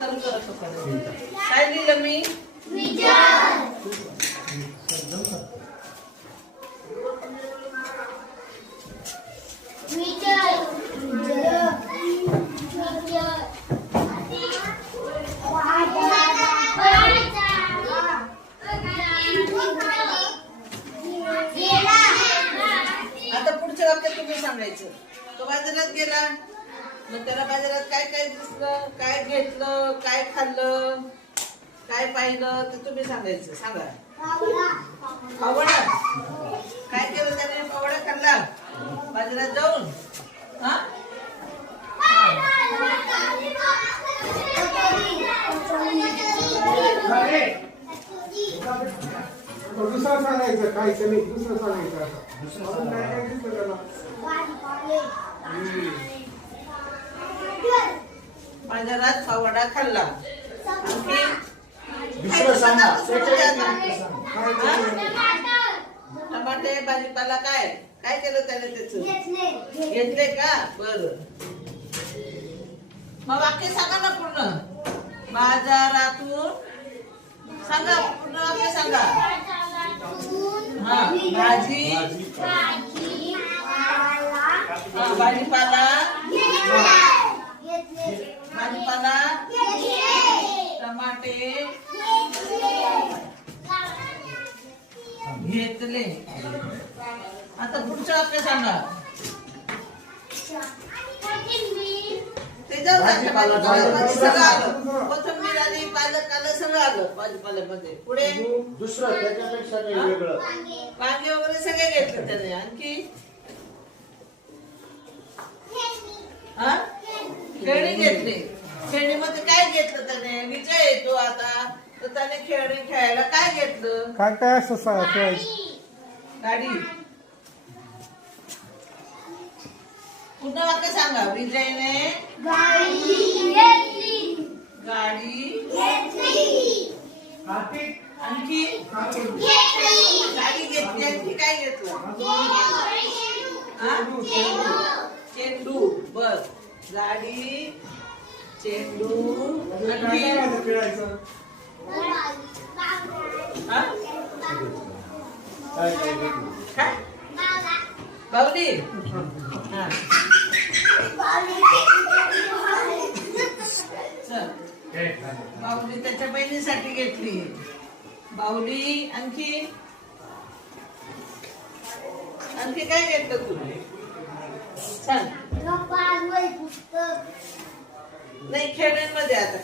काय लिहिलं मी? आता पुढचं वाक्य तुम्ही सांगायचं. तो बाजारात गेला, मग त्याला बाजारात काय काय दिसलं, काय घेतलं, काय खाल्लं, काय पाहिलं ते तुम्ही सांगायचं. सांगा. पावडा. काय केलं त्याने? पावडा खाल्ला बाजारात जाऊन. हा दुसरं सांगायचं. काय नाही, दुसरं सांगायचं. बाजारात पावडा खाल्ला. दुसरं सांगा. टमाटे भाजीपाला काय काय केलं त्याने? त्याच घेतले का? बर, मग वाक्य सांगा ना पूर्ण. बाजारातून सांगा, पूर्ण वाक्य सांगा. हा, भाजी भाजीपाला भाजीपाला टमाटे घेतले. आता पुढचं वाक्य सांगा. ते जाऊ सगळं आलं. कोथिंबीर आणि पालक आलं, सगळं आलं भाजीपाल्यामध्ये. पुढे दुसरं त्याच्यापेक्षा काही वेगळं. वांगे वगैरे सगळे घेतले त्याने. आणखी हा, खेळणी घेतली. खेळणीमध्ये काय घेतलं त्याने? विजय येतो आता, तर त्याने खेळणी खेळायला काय घेतलं? काय काय असं गाडी. पूर्ण वाक्य सांगा. विजयने गाडी आणखी गाडी घेतली. आणखी काय घेतलं? चेंडू. बस, गाडी, चेंडू, आणखी काय? बाहुली. हा, चल. बाहुली त्याच्या बहिणीसाठी घेतली. बाहुली. आणखी आणखी काय घेतलं तू? सांग. नाही, खेळण्यांमध्ये आता